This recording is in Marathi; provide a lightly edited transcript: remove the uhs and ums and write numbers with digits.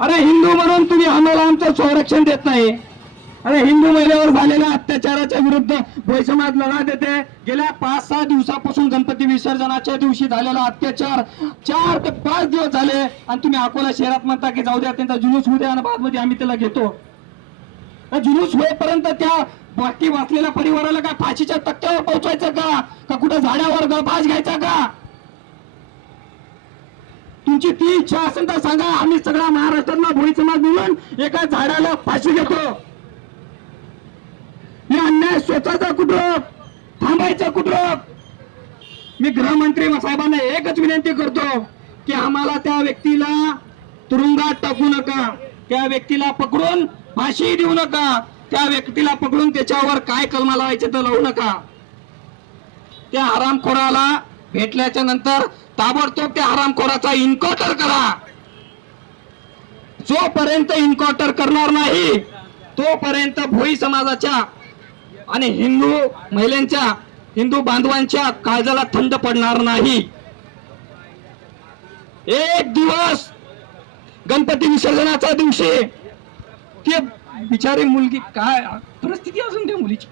अरे हिंदू म्हणून तुम्ही आम्हाला आमचं संरक्षण देत नाही. अरे हिंदू महिलेवर झालेल्या अत्याचाराच्या विरुद्ध भोई समाज लढा देते. गेल्या 5-6 दिवसापासून गणपती विसर्जनाच्या दिवशी झालेला अत्याचार 4 ते 5 दिवस झाले आणि तुम्ही अकोला शहरात म्हणता की जाऊ द्या त्यांचा जुलूस होऊ द्या आणि बादमध्ये आम्ही त्याला घेतो. जुलूस होईपर्यंत त्या बाकी वाचलेल्या परिवाराला काय फाशीच्या तक्त्यावर पोहोचवायचं का कुठं झाडावर फास घ्यायचा का? तुमची ती इच्छा असेल तर सांगा. आम्ही सगळा महाराष्ट्रातला भोई समाज मिळून एका झाडाला फाशी घेतो. हे अन्याय स्वतःचा कुठं थांबायचं कुठं? मी गृहमंत्री साहेबांना एकच विनंती करतो की आम्हाला त्या व्यक्तीला तुरुंगात टाकू नका, त्या व्यक्तीला पकडून फाशी देऊ नका, त्या व्यक्तीला पकडून त्याच्यावर काय कलमा लावायचे तर लावू नका. त्या हरामखोराला भेटल्याच्या नंतर ताबडतोब त्या हरामखोराचा इन्काउंटर करा. जोपर्यंत इन्काउंटर करणार नाही तोपर्यंत भोई समाजाच्या आणि हिंदू महिलांच्या, हिंदू बांधवांच्या काळजाला थंड पडणार नाही. एक दिवस गणपती विसर्जनाच्या दिवशी ती बिचारी मुलगी, काय परिस्थिती असून त्या मुलीची